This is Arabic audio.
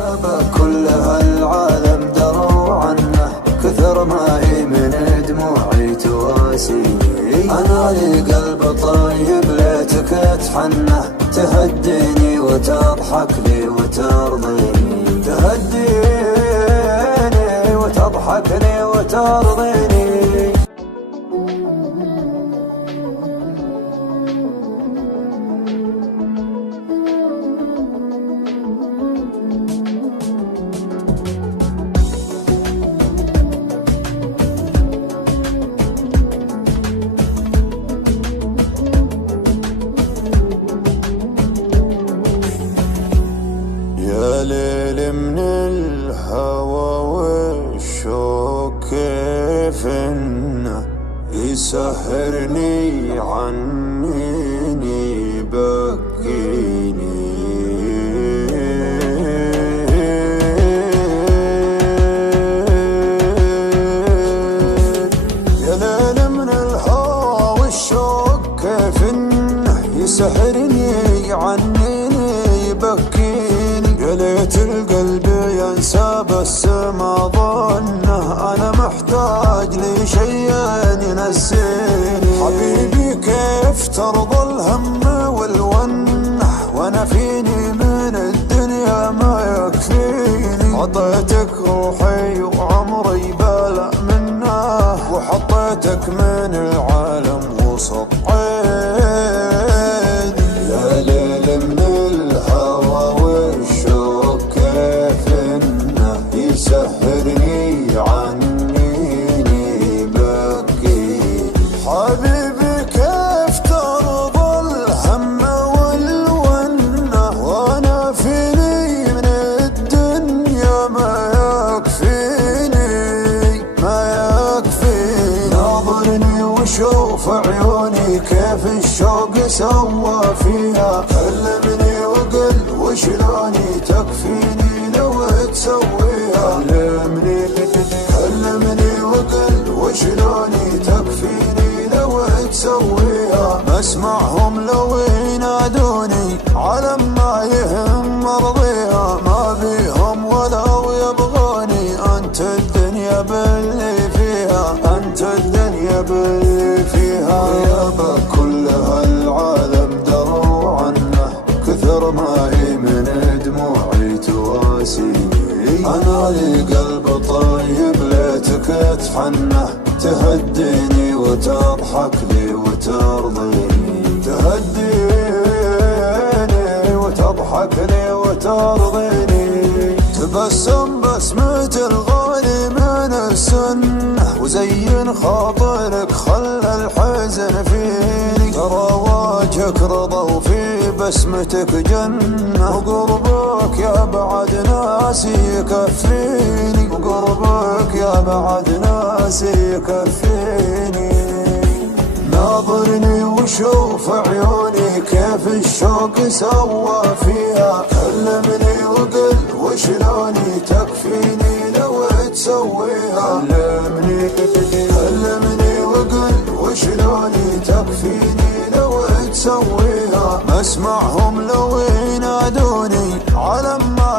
غيابه كل هالعالم دروا عنه، كثر ما هي من دموعي تواسيني. أنا لي قلب طيب ليتك تحنه، تهديني وتضحك لي وترضيني، تهديني وتضحك لي وترضيني. يا ليل من الهوى والشوق كيف انه يسهرني عنيني بكيني. يا ليل من الهوى والشوق كيف انه يسهرني عنيني بكيني. يا ليت القلب ينسى بس ما ظنه، أنا محتاج لي شيء ينسيني. حبيبي كيف ترضى الهم والونه، وأنا فيني من الدنيا ما يكفيني. عطيتك روحي وعمري بلا منه، وحطيتك من العالم وسط عيني. يا ليل من الهوى يسهرني عنيني بكيني. حبيبي كيف ترضى الهم والونه، وانا فيني من الدنيا ما يكفيني ما يكفيني. ناظرني وشوف عيوني كيف الشوق سوى فيها، كلمني وقل وشلوني تكفيني لو تسويها. كلمني وقل وشلوني تكفيني لو تسويها. بسمعهم لو ينادوني على ما يهم مرضيها، ما بيهم ولو يبغوني. انت الدنيا باللي فيها، انت الدنيا باللي فيها. غيابه كل هالعالم دروا عنه، كثر ما هي من دموعي تواسيني. أنا لي قلب طيب ليتك تحنه، تهديني وتضحك لي وترضيني، تهديني وتضحك لي وترضيني. تبسم بسمة الغالي من السنة، وزين خاطرك خلى الحزن فيني. ترى وجهك رضا وفي بسمتك جنة، وقربك يا بعد ناسي يكفيني. وقربك يا بعد ناسي يكفيني. ناظرني وشوف عيوني كيف الشوق سوى فيها، كلمني وقل وشلوني تكفيني لو تسويها. كلمني وقل وشلوني تكفيني لو تسويها. بسمعهم لو ينادوني على ما